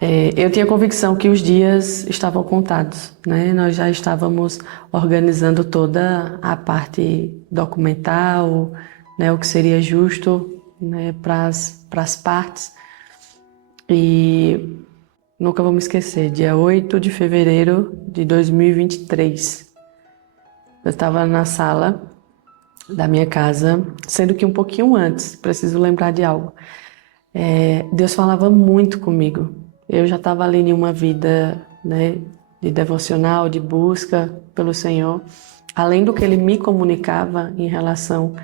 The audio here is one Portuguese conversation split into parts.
Eu tinha convicção que os dias estavam contados, né? Nós já estávamos organizando toda a parte documental, né? O que seria justo, né? Para as partes. E nunca vou me esquecer, dia 8 de fevereiro de 2023. Eu estava na sala da minha casa, sendo que um pouquinho antes, preciso lembrar de algo. Deus falava muito comigo. Eu já estava ali em uma vida, né, de devocional, de busca pelo Senhor. Além do que Ele me comunicava em relação,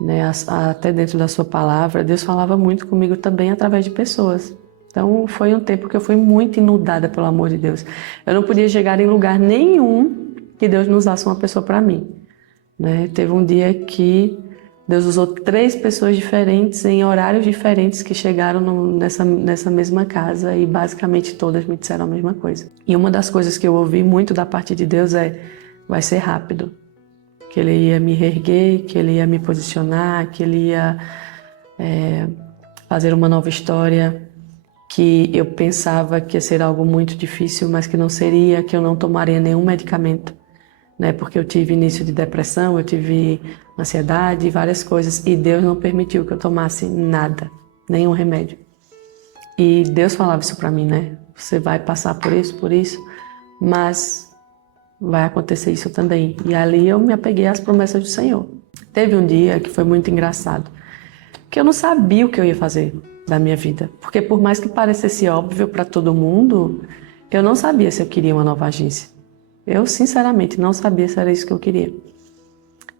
né, até dentro da sua palavra, Deus falava muito comigo também através de pessoas. Então foi um tempo que eu fui muito inundada pelo amor de Deus. Eu não podia chegar em lugar nenhum que Deus não usasse uma pessoa para mim, né? Teve um dia que Deus usou 3 pessoas diferentes em horários diferentes que chegaram nessa mesma casa e basicamente todas me disseram a mesma coisa. E uma das coisas que eu ouvi muito da parte de Deus é: vai ser rápido, que Ele ia me reerguer, que Ele ia me posicionar, que Ele ia fazer uma nova história, que eu pensava que ia ser algo muito difícil, mas que não seria, que eu não tomaria nenhum medicamento, né? Porque eu tive início de depressão, eu tive ansiedade, várias coisas, e Deus não permitiu que eu tomasse nada, nenhum remédio. E Deus falava isso para mim, né? Você vai passar por isso, mas vai acontecer isso também. E ali eu me apeguei às promessas do Senhor. Teve um dia que foi muito engraçado, que eu não sabia o que eu ia fazer da minha vida, porque por mais que parecesse óbvio para todo mundo, eu não sabia se eu queria uma nova agência. Eu, sinceramente, não sabia se era isso que eu queria.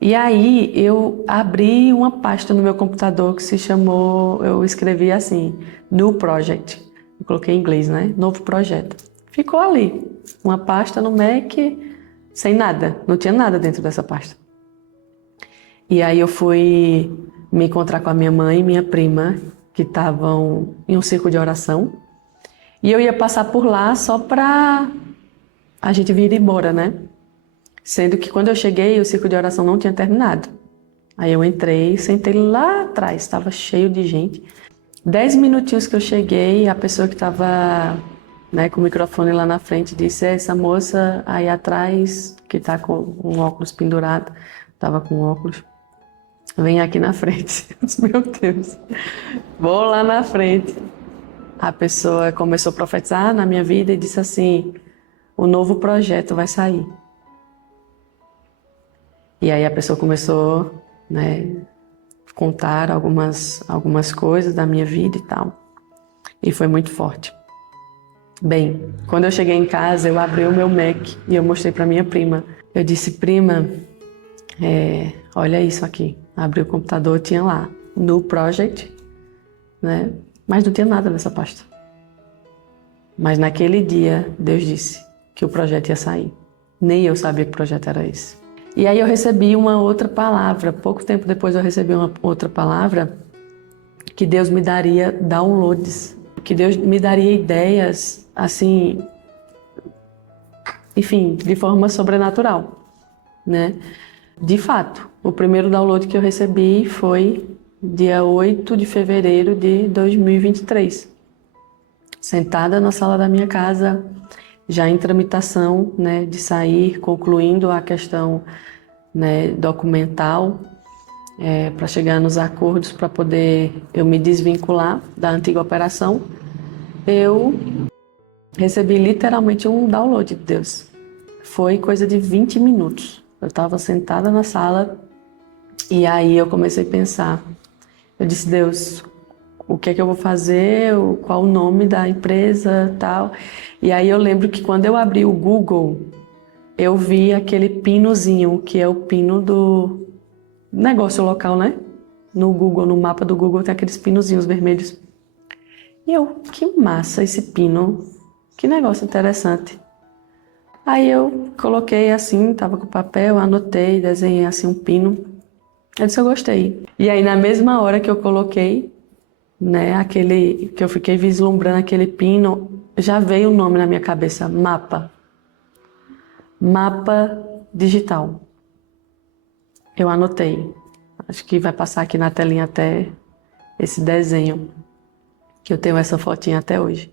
E aí eu abri uma pasta no meu computador que se chamou, eu escrevi assim, New Project. Eu coloquei em inglês, né? Novo projeto. Ficou ali, uma pasta no Mac, sem nada, não tinha nada dentro dessa pasta. E aí eu fui me encontrar com a minha mãe e minha prima, que estavam em um círculo de oração. E eu ia passar por lá só para a gente vir embora, né? Sendo que quando eu cheguei, o círculo de oração não tinha terminado. Aí eu entrei, sentei lá atrás, estava cheio de gente. 10 minutinhos que eu cheguei, a pessoa que estava, né, com o microfone lá na frente disse: essa moça aí atrás, que está com um óculos pendurado, estava com óculos, vem aqui na frente. Eu disse: meu Deus, vou lá na frente. A pessoa começou a profetizar na minha vida e disse assim: o novo projeto vai sair. E aí a pessoa começou, né, contar algumas coisas da minha vida e tal. E foi muito forte. Bem, quando eu cheguei em casa, eu abri o meu Mac e eu mostrei para minha prima. Eu disse: prima, olha isso aqui. Abri o computador, tinha lá, New Project, né? Mas não tinha nada nessa pasta. Mas naquele dia, Deus disse que o projeto ia sair. Nem eu sabia que o projeto era esse. E aí eu recebi uma outra palavra. Pouco tempo depois eu recebi uma outra palavra que Deus me daria downloads, que Deus me daria ideias, assim, enfim, de forma sobrenatural, né? De fato, o primeiro download que eu recebi foi dia 8 de fevereiro de 2023. Sentada na sala da minha casa, já em tramitação, né, de sair, concluindo a questão, né, documental, para chegar nos acordos para poder eu me desvincular da antiga operação, eu recebi literalmente um download de Deus. Foi coisa de 20 minutos. Eu estava sentada na sala e aí eu comecei a pensar. Eu disse: Deus, o que é que eu vou fazer? Qual o nome da empresa, tal? E aí eu lembro que quando eu abri o Google, eu vi aquele pinozinho, que é o pino do negócio local, né? No Google, no mapa do Google, tem aqueles pinozinhos vermelhos. E eu: que massa esse pino, que negócio interessante. Aí eu coloquei assim, tava com papel, anotei, desenhei assim um pino. Eu disse: eu gostei. E aí na mesma hora que eu coloquei, né, aquele que eu fiquei vislumbrando aquele pino, já veio o nome na minha cabeça: mapa. Mapa digital. Eu anotei. Acho que vai passar aqui na telinha até esse desenho, que eu tenho essa fotinha até hoje.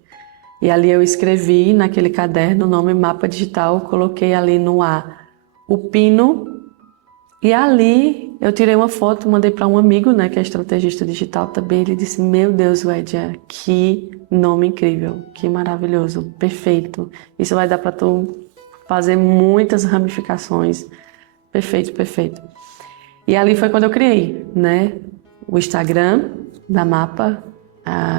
E ali eu escrevi naquele caderno o nome Mapa Digital, coloquei ali no A o pino, e ali eu tirei uma foto, mandei para um amigo, né, que é estrategista digital também. Ele disse: meu Deus, Wédia, que nome incrível, que maravilhoso, perfeito. Isso vai dar para tu fazer muitas ramificações. Perfeito, perfeito. E ali foi quando eu criei, né, o Instagram da Mapa.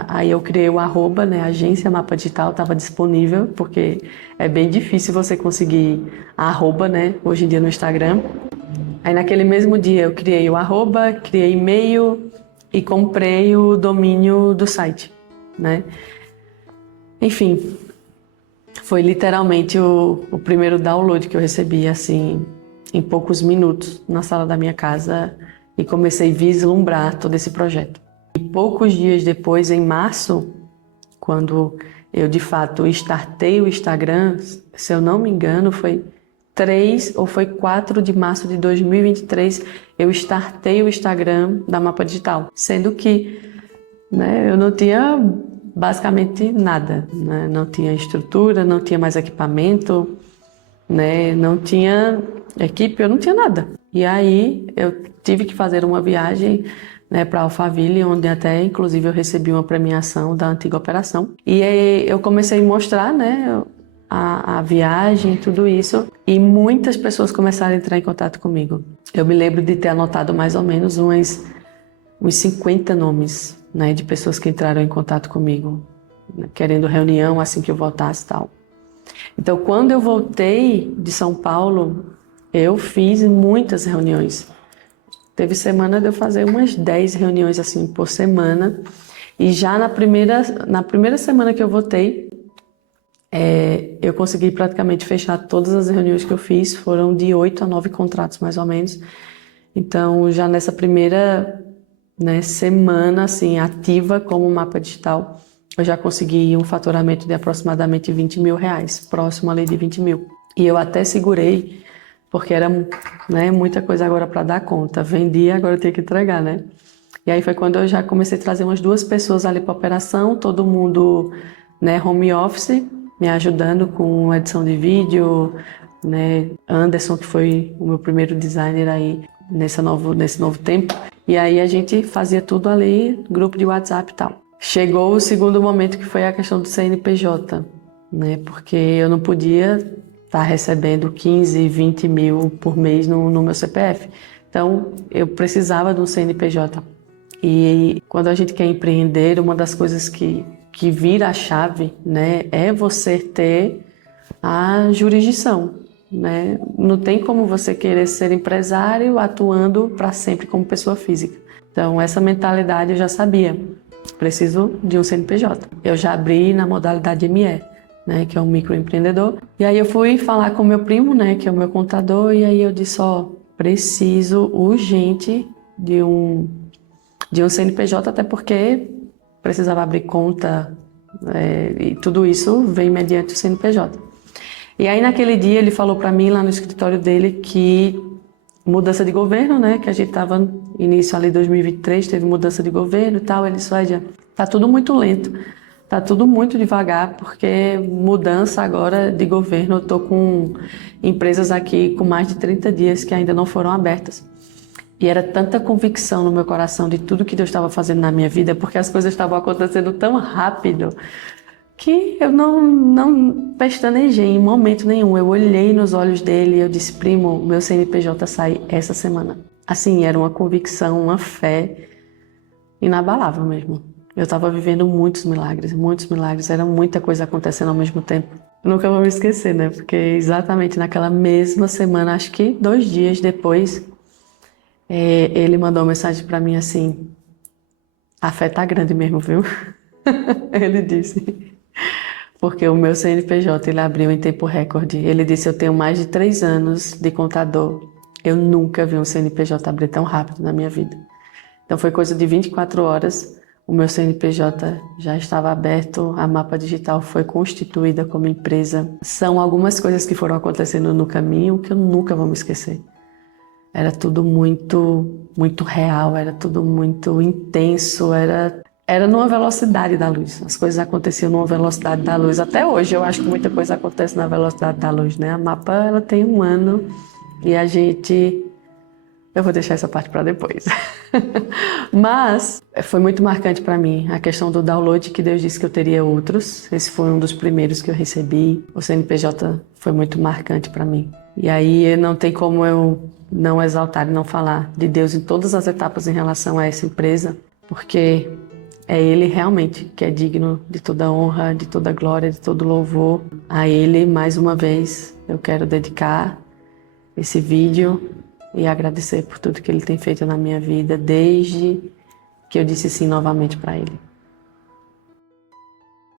Aí eu criei o arroba, né, agência Mapa Digital, estava disponível, porque é bem difícil você conseguir a arroba, né, hoje em dia no Instagram. Aí naquele mesmo dia eu criei o arroba, criei e-mail e comprei o domínio do site, né. Enfim, foi literalmente o primeiro download que eu recebi, assim, em poucos minutos, na sala da minha casa, e comecei a vislumbrar todo esse projeto. E poucos dias depois, em março, quando eu de fato startei o Instagram, se eu não me engano, foi 3 ou foi 4 de março de 2023, eu startei o Instagram da Mapa Digital, sendo que, né, eu não tinha basicamente nada, né? Não tinha estrutura, não tinha mais equipamento, né? Não tinha equipe, eu não tinha nada. E aí eu tive que fazer uma viagem, né, para Alphaville, onde até inclusive eu recebi uma premiação da antiga operação. E aí eu comecei a mostrar, né, a viagem, tudo isso, e muitas pessoas começaram a entrar em contato comigo. Eu me lembro de ter anotado mais ou menos uns 50 nomes, né, de pessoas que entraram em contato comigo, né, querendo reunião assim que eu voltasse e tal. Então, quando eu voltei de São Paulo, eu fiz muitas reuniões. Teve semana de eu fazer umas 10 reuniões assim por semana. E já na primeira semana que eu voltei, eu consegui praticamente fechar todas as reuniões que eu fiz. Foram de 8 a 9 contratos, mais ou menos. Então, já nessa primeira, né, semana assim, ativa como Mapa Digital, eu já consegui um faturamento de aproximadamente R$ 20.000, próximo ali de 20 mil. E eu até segurei, porque era, né, muita coisa agora para dar conta. Vendi, agora eu tenho que entregar, né? E aí foi quando eu já comecei a trazer umas 2 pessoas ali para operação, todo mundo, né, home office, me ajudando com edição de vídeo, né? Anderson, que foi o meu primeiro designer aí nesse novo tempo. E aí a gente fazia tudo ali, grupo de WhatsApp e tal. Chegou o segundo momento, que foi a questão do CNPJ, né? Porque eu não podia estar recebendo 15, 20 mil por mês no meu CPF. Então, eu precisava de um CNPJ. E quando a gente quer empreender, uma das coisas que vira a chave, né, é você ter a jurisdição, né? Não tem como você querer ser empresário atuando para sempre como pessoa física. Então, essa mentalidade eu já sabia. Preciso de um CNPJ. Eu já abri na modalidade ME, né, que é um microempreendedor. E aí eu fui falar com meu primo, né, que é o meu contador, e aí eu disse: preciso urgente de um CNPJ, até porque precisava abrir conta, e tudo isso vem mediante o CNPJ. E aí naquele dia ele falou para mim lá no escritório dele que mudança de governo, né, que a gente estava início ali 2023, teve mudança de governo e tal. Ele disse: tá tudo muito lento, tá tudo muito devagar, porque mudança agora de governo, eu tô com empresas aqui com mais de 30 dias que ainda não foram abertas. E era tanta convicção no meu coração de tudo que Deus estava fazendo na minha vida, porque as coisas estavam acontecendo tão rápido, que eu não pestanejei em momento nenhum. Eu olhei nos olhos dele e eu disse: primo, meu CNPJ sai essa semana. Assim, era uma convicção, uma fé inabalável mesmo. Eu estava vivendo muitos milagres, era muita coisa acontecendo ao mesmo tempo. Eu nunca vou me esquecer, né? Porque exatamente naquela mesma semana, acho que 2 dias depois, ele mandou uma mensagem para mim assim: a fé tá grande mesmo, viu? Ele disse. Porque o meu CNPJ, ele abriu em tempo recorde. Ele disse: eu tenho mais de 3 anos de contador. Eu nunca vi um CNPJ abrir tão rápido na minha vida. Então foi coisa de 24 horas. O meu CNPJ já estava aberto, a Mapa Digital foi constituída como empresa. São algumas coisas que foram acontecendo no caminho que eu nunca vou me esquecer. Era tudo muito, muito real, era tudo muito intenso, era numa velocidade da luz. As coisas aconteciam numa velocidade da luz. Até hoje eu acho que muita coisa acontece na velocidade da luz, né? A Mapa, ela tem 1 ano e a gente... Eu vou deixar essa parte para depois. Mas foi muito marcante para mim a questão do download, que Deus disse que eu teria outros. Esse foi um dos primeiros que eu recebi. O CNPJ foi muito marcante para mim. E aí não tem como eu não exaltar e não falar de Deus em todas as etapas em relação a essa empresa, porque é Ele realmente que é digno de toda honra, de toda glória, de todo louvor. A Ele, mais uma vez, eu quero dedicar esse vídeo e agradecer por tudo que Ele tem feito na minha vida desde que eu disse sim novamente para Ele.